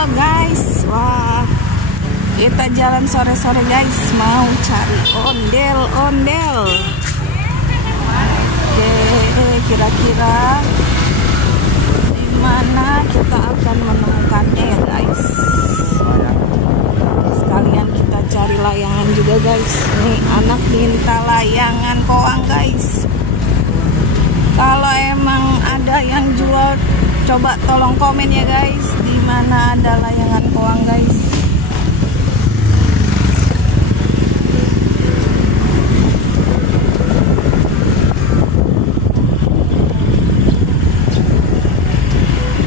Halo guys, wah kita jalan sore-sore guys, mau cari ondel-ondel. Oke, kira-kira di mana kita akan menemukannya ya guys. Sekalian kita cari layangan juga guys. Nih anak minta layangan koang guys. Kalau emang ada yang jual, coba tolong komen ya guys, di mana ada layangan koang guys.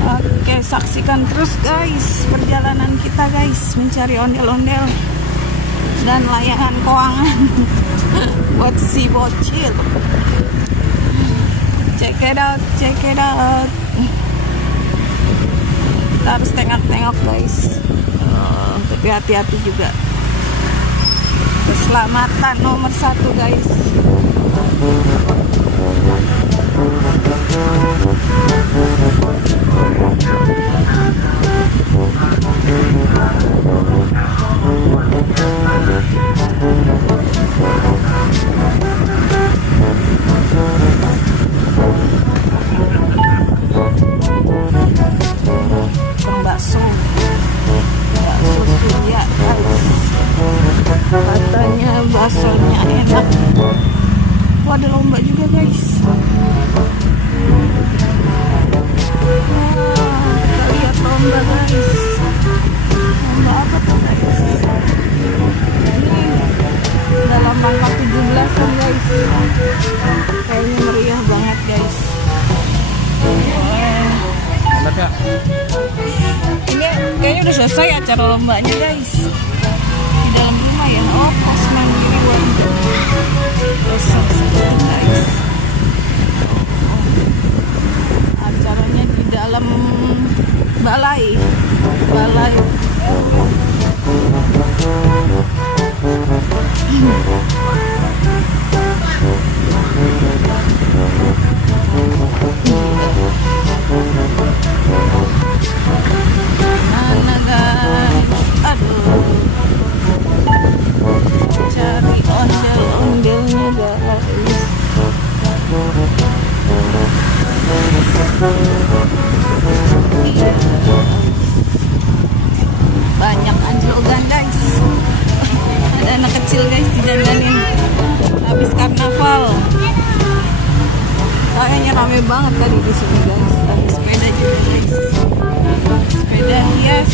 Oke, saksikan terus guys perjalanan kita guys, mencari ondel-ondel dan layangan koangan buat si bocil. Check it out, check it out. Kita harus tengok-tengok guys, tapi hati-hati juga. Keselamatan nomor 1 guys. Bakso Surya guys, katanya baksonya enak. Wah, ada lomba juga guys. Kita lihat lomba guys. Lomba apa tuh guys? Ini dalam rangka 17-an guys. Kayaknya meriah banget guys. Ini kayaknya udah selesai acara lombanya guys. Di dalam rumah ya. Oh, pos mandiri warga. Guys. Acaranya di dalam balai. Mana guys? Aduh, cari ondel-ondelnya guys. Iya, banyak anjlogan guys. Ada anak kecil guys didandanin habis karnaval. Kayaknya rame banget tadi di sini guys. Ada sepeda juga guys. Sepeda hias.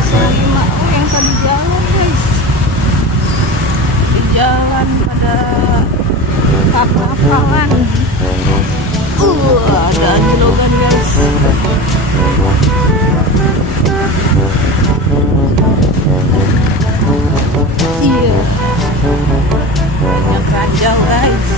RT05. Oh, yang tadi jalan guys. Di jalan pada karnavalan. Ada anjlogan guys. Iya, banyak ranjau guys.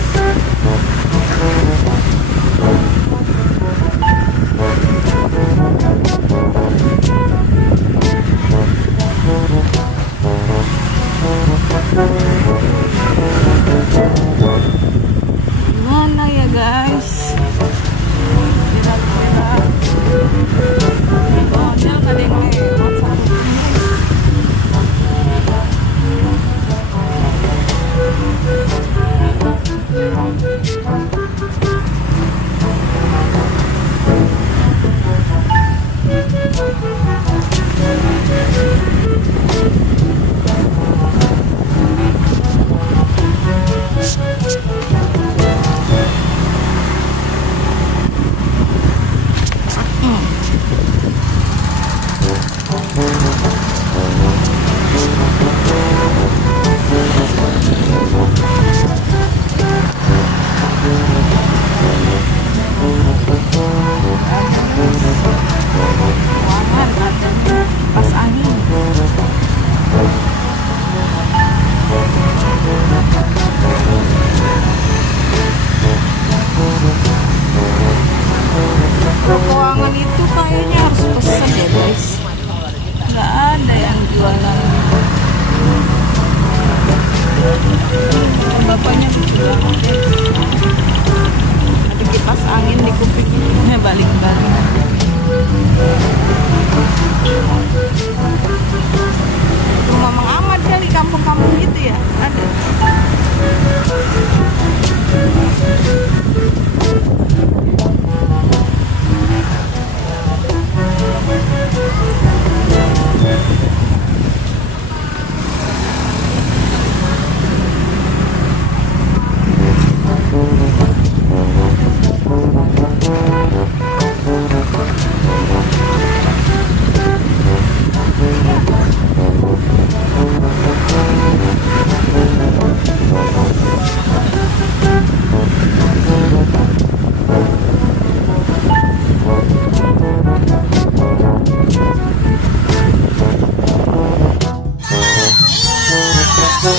Guys,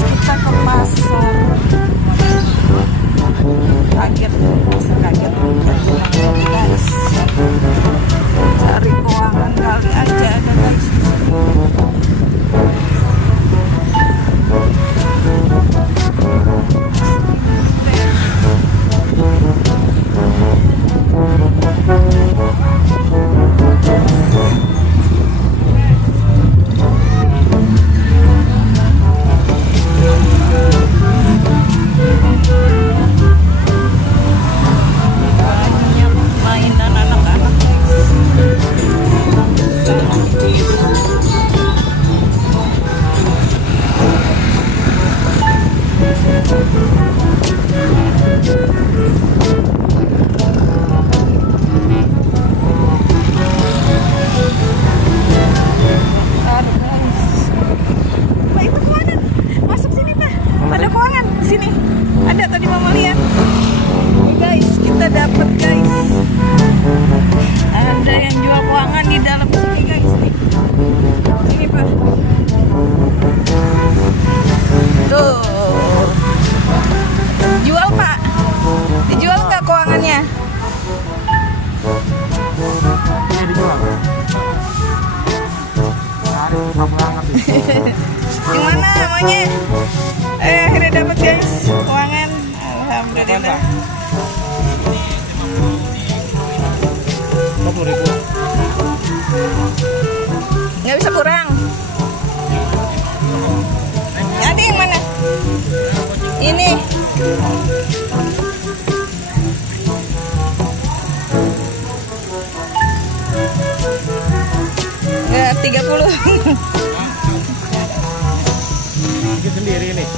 kita ke pasar. Kaget, guys. Cari keuangan kali aja ada guys. Gimana namanya? Akhirnya dapat guys keuangan. Alhamdulillah. 50.000. Nggak bisa kurang. Ada yang mana? Ini. Nggak 30. Sendiri nih.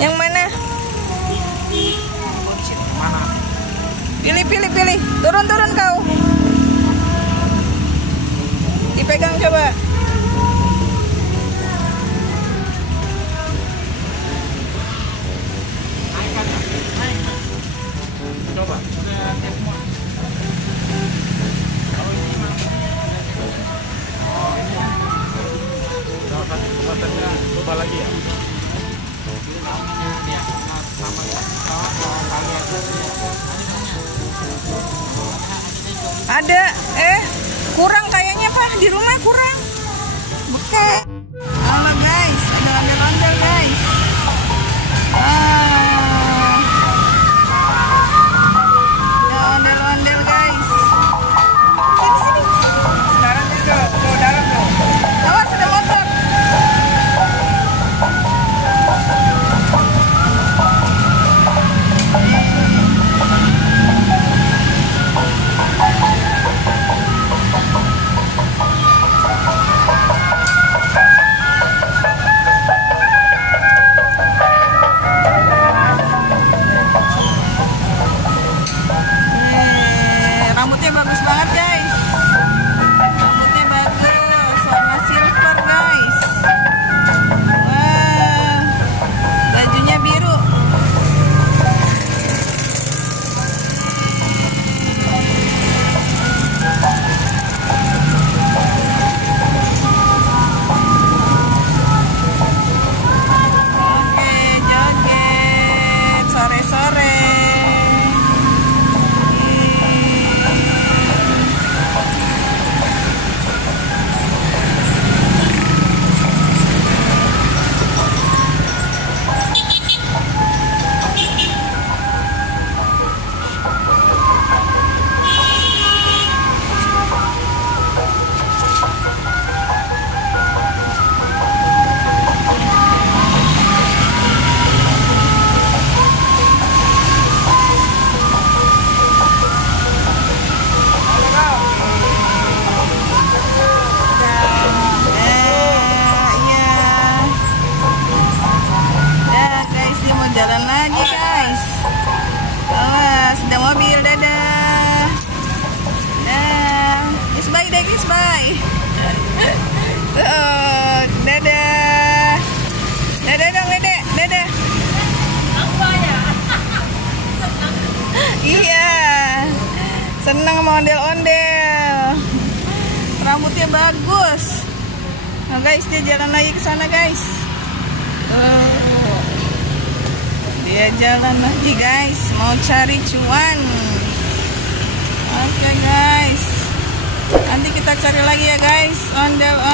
Yang mana? Pilih. Turun kau. Dipegang coba. Coba. Coba lagi ya. Ada kurang kayaknya Pak, di rumah kurang. Oke. Halo guys, ada ondel-ondel guys. Ada ondel-ondel guys. Sini. Sekarang itu ke dalam tuh. Awas ada motor. bye. Dadah. Dadah dong, Dede. Dadah. Iya. Senang sama ondel-ondel. Rambutnya bagus. Nah guys, dia jalan lagi ke sana guys. Dia jalan lagi guys, mau cari cuan. Oke guys, nanti kita cari lagi ya guys, ondel-ondel.